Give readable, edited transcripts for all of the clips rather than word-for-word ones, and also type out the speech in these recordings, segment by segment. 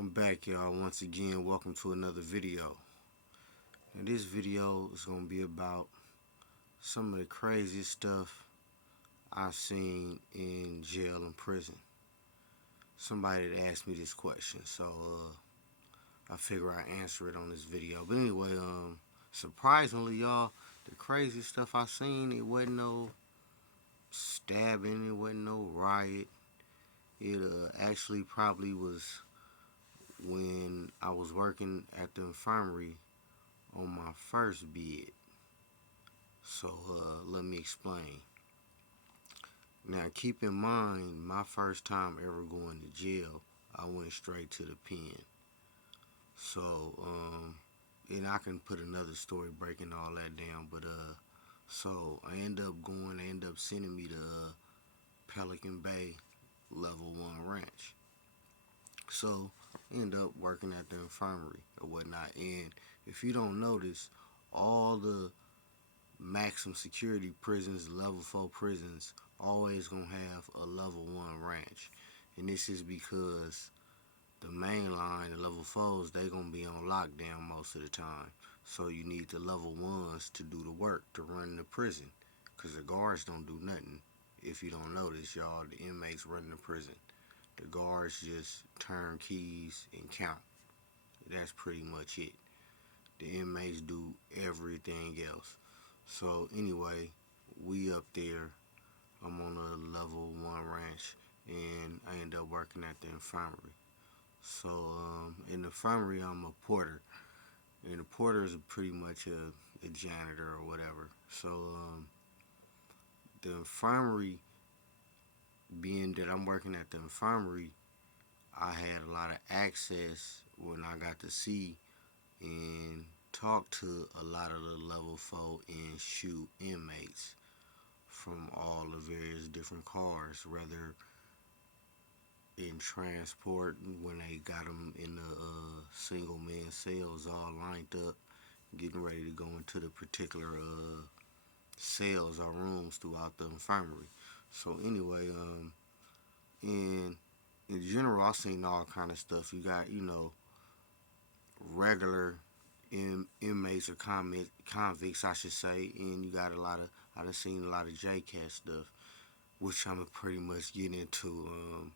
I'm back, y'all. Once again, welcome to another video. Now, this video is going to be about some of the craziest stuff I've seen in jail and prison. Somebody had asked me this question, so I figure I answer it on this video. But anyway, surprisingly, y'all, the craziest stuff I seen, it wasn't no stabbing, it wasn't no riot. It actually probably was when I was working at the infirmary on my first bid. So let me explain. Now keep in mind, my first time ever going to jail, I went straight to the pen. So and I can put another story breaking all that down, but so I end up sending me to Pelican Bay Level 1 Ranch. So I end up working at the infirmary or whatnot. And if you don't notice, all the maximum security prisons, level 4 prisons, always gonna have a level 1 ranch. And this is because the main line, the level 4s, they gonna be on lockdown most of the time. So you need the level 1s to do the work, to run the prison. Because the guards don't do nothing. If you don't notice, y'all, the inmates run the prison. The guards just turn keys and count. That's pretty much it. The inmates do everything else. So anyway, we up there. I'm on a level 1 ranch, and I end up working at the infirmary. So in the infirmary, I'm a porter, and the porter is pretty much a janitor or whatever. So the infirmary, being that I'm working at the infirmary, I had a lot of access when I got to see and talk to a lot of the level 4 and shoot inmates from all the various different cars, whether in transport when they got them in the single man cells all lined up, getting ready to go into the particular cells or rooms throughout the infirmary. So anyway, in general, I've seen all kind of stuff. You got, regular inmates or convicts, I should say, and you got I done seen a lot of JCAT stuff, which I'm pretty much getting into,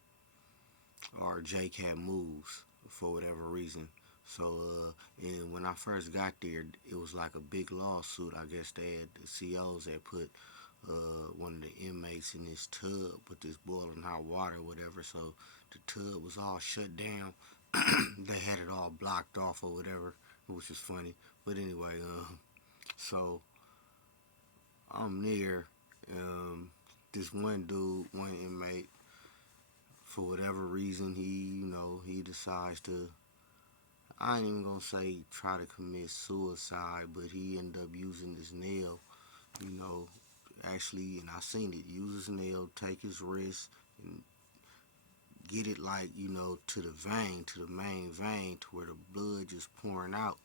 or JCAT moves for whatever reason. So, and when I first got there, it was like a big lawsuit. I guess the COs had put one of the inmates in this tub with this boiling hot water or whatever. So the tub was all shut down. They had it all blocked off or whatever, which is funny. But anyway, so I'm there. This one dude, one inmate, for whatever reason, he decides to. I ain't even gonna say try to commit suicide, but he ended up using this nail, you know, actually, and I seen it. Use his nail, take his wrist, and get it like to the vein, to the main vein, to where the blood just pouring out,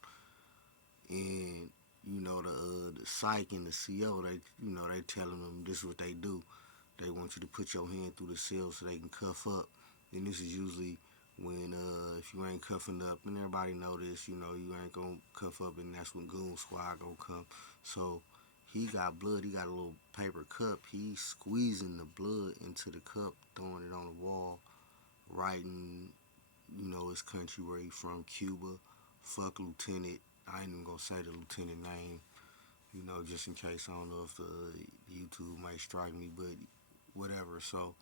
and the psych and the CO, they telling them this is what they do. They want you to put your hand through the cell so they can cuff up. And this is usually when if you ain't cuffing up, and everybody know this, you ain't gonna cuff up, and that's when Goon Squad gonna come. So he got blood. He got a little paper cup. He's squeezing the blood into the cup, throwing it on the wall, writing, his country where he from, Cuba. Fuck Lieutenant. I ain't even gonna say the lieutenant name, just in case. I don't know if the YouTube might strike me, but whatever. So,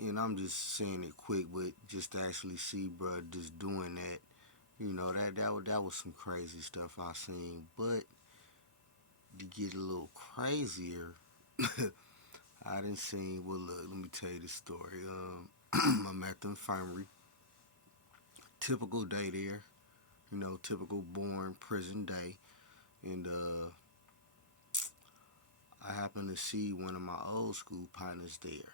and I'm just saying it quick, but just to actually see, bro, just doing that, that was some crazy stuff I seen. But to get a little crazier, I didn't see. Well, look, let me tell you the story. I'm at the infirmary. Typical day there, typical boring prison day, and I happen to see one of my old school partners there.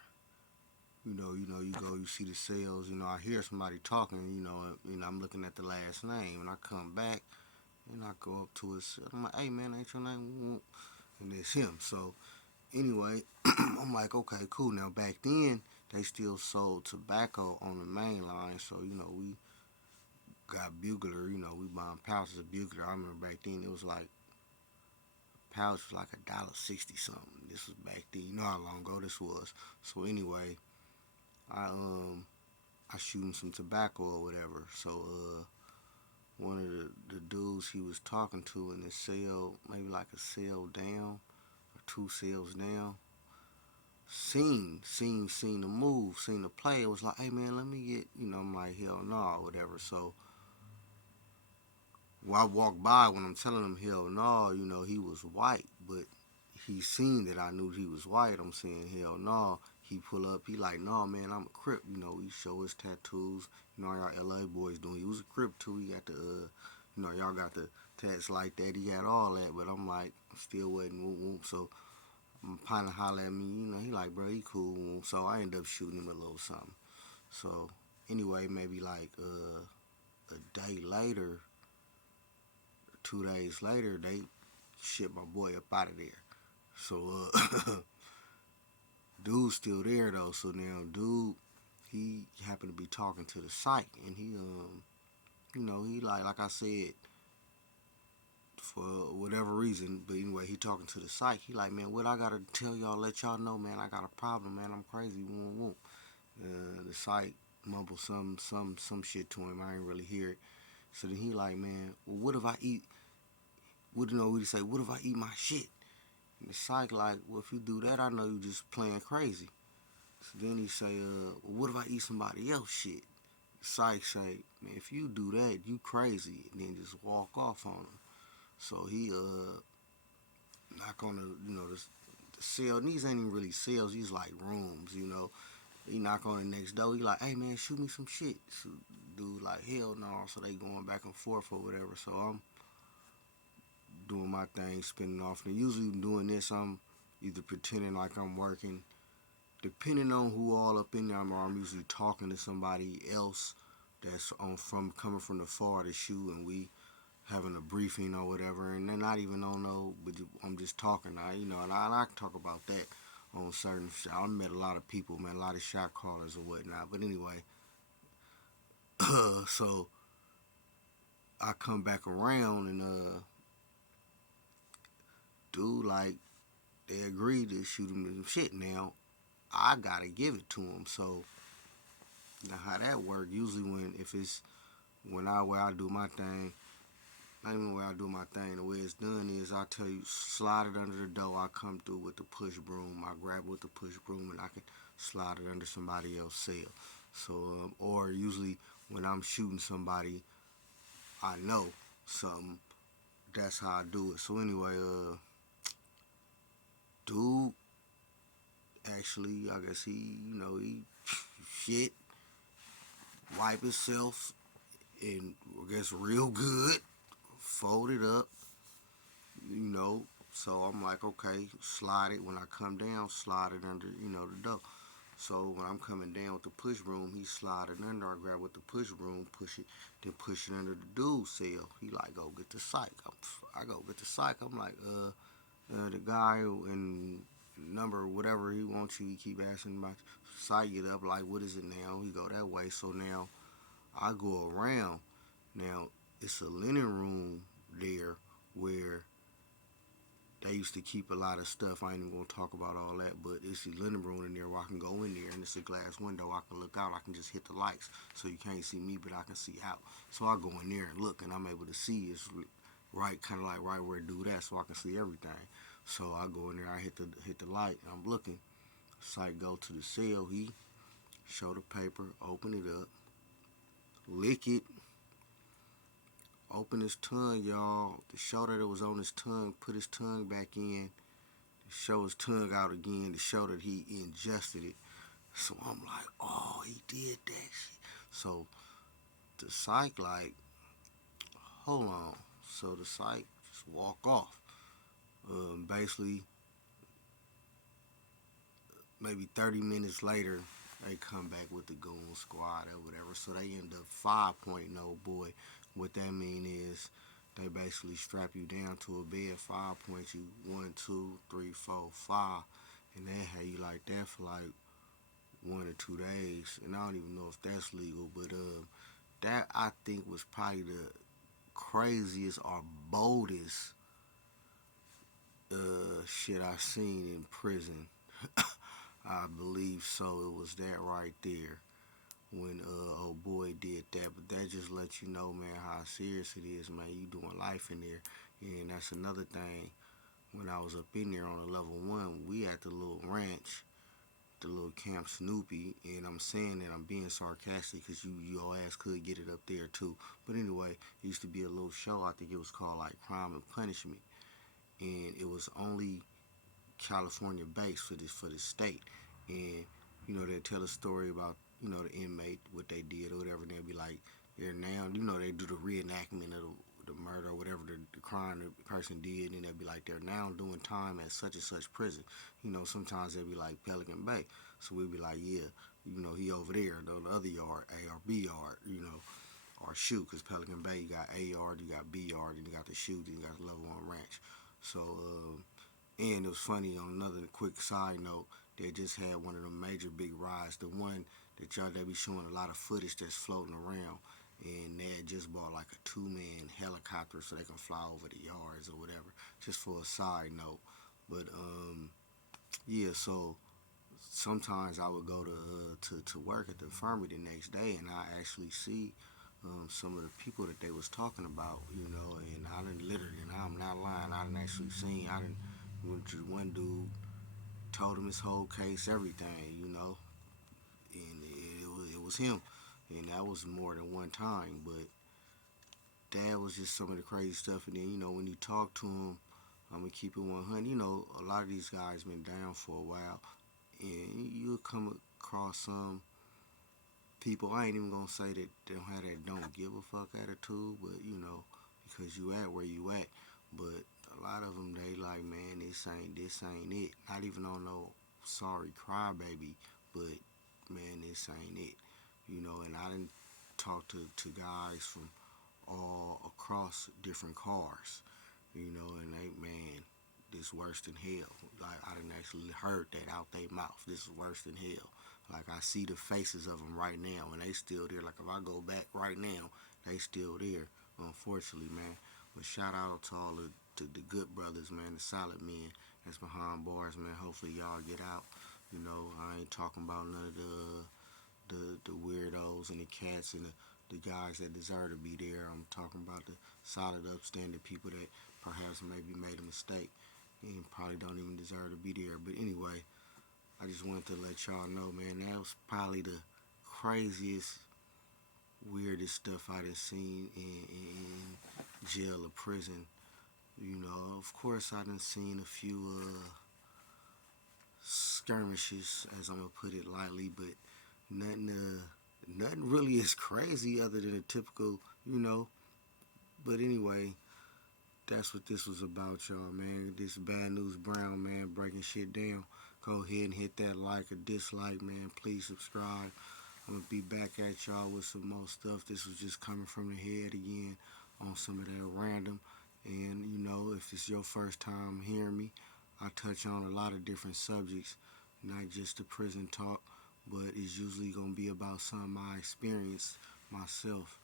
You go, you see the cells. I hear somebody talking. I'm looking at the last name, and I come back, and I go up to his. I'm like, "Hey man, ain't your name?" And it's him. So anyway, I'm like, okay, cool. Now back then, they still sold tobacco on the main line, so we got bugler. We buying pouches of bugler. I remember back then it was like pouch was like $1.60 something. This was back then. You know how long ago this was. So anyway, I I shoot him some tobacco or whatever. So one of the dudes he was talking to in the cell, maybe like a cell down or two cells down, seen the move, seen the play. It was like, hey man, let me get, I'm like, hell no, or whatever. So I walked by when I'm telling him hell no, he was white, but he seen that I knew he was white. I'm saying hell no. He pull up, he like, no man, I'm a Crip. He show his tattoos. Y'all LA boys doing. He was a Crip too. He got the, y'all got the tats like that. He had all that, but I'm like, still waiting, whoop whoop. So I'm kind of holler at me, he like, bro, he cool. So I end up shooting him a little something. So anyway, maybe like a day later, 2 days later, they ship my boy up out of there. So dude's still there though. So now dude, he happened to be talking to the psych, and he like I said, for whatever reason, but anyway, he talking to the psych. He like, man, what I gotta tell y'all, let y'all know, man, I got a problem, man, I'm crazy, whoom whoom. The psych mumbled some shit to him. I ain't really hear it. So then he like, man, well, what if I eat? What he say? What if I eat my shit? And the psych like, well, if you do that, I know you just playing crazy. So then he say, well, what if I eat somebody else shit? The psych say, man, if you do that, you crazy, and then just walk off on him. So he knock on the cell. And these ain't even really cells. These like rooms. He knock on the next door. He like, hey man, shoot me some shit. So dude like, hell no. So they going back and forth or whatever. So I'm doing my thing, spinning off. And usually doing this, I'm either pretending like I'm working, depending on who all up in there, I'm usually talking to somebody else that's on from coming from the far to shoot, and we having a briefing or whatever, and they're not even on no, but I'm just talking. And I can talk about that on certain. I met a lot of people, man, a lot of shot callers or whatnot. But anyway, so I come back around and dude like they agreed to shoot him some shit. Now I gotta give it to him. So now how that work? Usually when I where I do my thing, not even where I do my thing. The way it's done is I tell you, slide it under the door. I come through with the push broom. I grab it with the push broom and I can slide it under somebody else's cell. So, or usually when I'm shooting somebody, I know something. That's how I do it. So anyway, dude, actually, I guess he shit, wipe himself, and I guess real good, fold it up, you know. So I'm like, okay, slide it. When I come down, slide it under, the door. So when I'm coming down with the push broom, he slide it under. I grab with the push broom, push it, then push it under the dude's cell. He like, go get the psych. I go get the psych. I'm like, the guy and number whatever he wants you. He keep asking my psych it up. Like, what is it now? He go that way. So now I go around. Now it's a linen room there where they used to keep a lot of stuff. I ain't even gonna talk about all that, but it's a linen room in there where I can go in there, and it's a glass window. I can look out. I can just hit the lights, so you can't see me, but I can see out. So I go in there and look, and I'm able to see. It's right, kind of like right where it do that, so I can see everything. So I go in there. I hit the light. And I'm looking. Sight go to the cell. He show the paper, open it up, lick it, open his tongue, y'all, to show that it was on his tongue, put his tongue back in, show his tongue out again to show that he ingested it. So I'm like, oh, he did that shit. So the psych like, hold on. So the psych just walk off. Basically, maybe 30 minutes later, they come back with the goon squad or whatever. So they end up 5.0, boy. What that mean is they basically strap you down to a bed, 5 point you, 1, 2, 3, 4, 5, and they have you like that for like 1 or 2 days. And I don't even know if that's legal, but that I think was probably the craziest or boldest shit I seen in prison. I believe so. It was that right there when old boy did that. But that just lets you know, man, how serious it is, man. You doing life in there, and that's another thing. When I was up in there on a level one, we at the little ranch, the little Camp Snoopy, and I'm saying that I'm being sarcastic because your ass could get it up there too. But anyway, it used to be a little show. I think it was called like Crime and Punishment, and it was only California based for this state. And they tell a story about the inmate, what they did or whatever. And they'll be like, they're now, they do the reenactment of the murder or whatever the crime the person did, and they'll be like, they're now doing time at such and such prison. Sometimes they'll be like Pelican Bay, so we'll be like, yeah, he over there, the other yard, A or B yard, or shoot, because Pelican Bay, you got A yard, you got B yard, and you got the shoot, and you got the level one ranch. So, and it was funny, on another quick side note, they just had one of the major big rides, the one that they be showing a lot of footage that's floating around, and they had just bought like a two-man helicopter so they can fly over the yards or whatever, just for a side note. But yeah, so sometimes I would go to work at the infirmary the next day, and I actually see some of the people that they was talking about, and I done literally, and I'm not lying, I done actually seen, I done went to one dude, told him his whole case, everything, and it was him, and that was more than one time, but that was just some of the crazy stuff. And then when you talk to him, I'm gonna keep it 100. A lot of these guys been down for a while, and you'll come across some people. I ain't even gonna say that they don't have that don't give a fuck attitude, but because you at where you at. But a lot of them, they like, man, this ain't it. Not even on no sorry crybaby, but man, this ain't it. And I didn't talk to guys from all across different cars, and they, man, this worse than hell. Like, I didn't actually heard that out their mouth. This is worse than hell. Like, I see the faces of them right now, and they still there. Like, if I go back right now, they still there, unfortunately, man. But shout out to all the good brothers, man, the solid men that's behind bars, man. Hopefully y'all get out. I ain't talking about none of the weirdos and the cats and the guys that deserve to be there. I'm talking about the solid, upstanding people that perhaps maybe made a mistake and probably don't even deserve to be there. But anyway, I just wanted to let y'all know, man, that was probably the craziest, weirdest stuff I done seen in jail or prison. Of course, I done seen a few skirmishes, as I'm gonna put it lightly, but nothing really is crazy other than a typical, But anyway, that's what this was about, y'all, man. This Bad News Brown, man, breaking shit down. Go ahead and hit that like or dislike, man. Please subscribe. I'm gonna be back at y'all with some more stuff. This was just coming from the head again on some of that random. And if it's your first time hearing me, I touch on a lot of different subjects, not just the prison talk, but it's usually gonna be about something I experienced myself.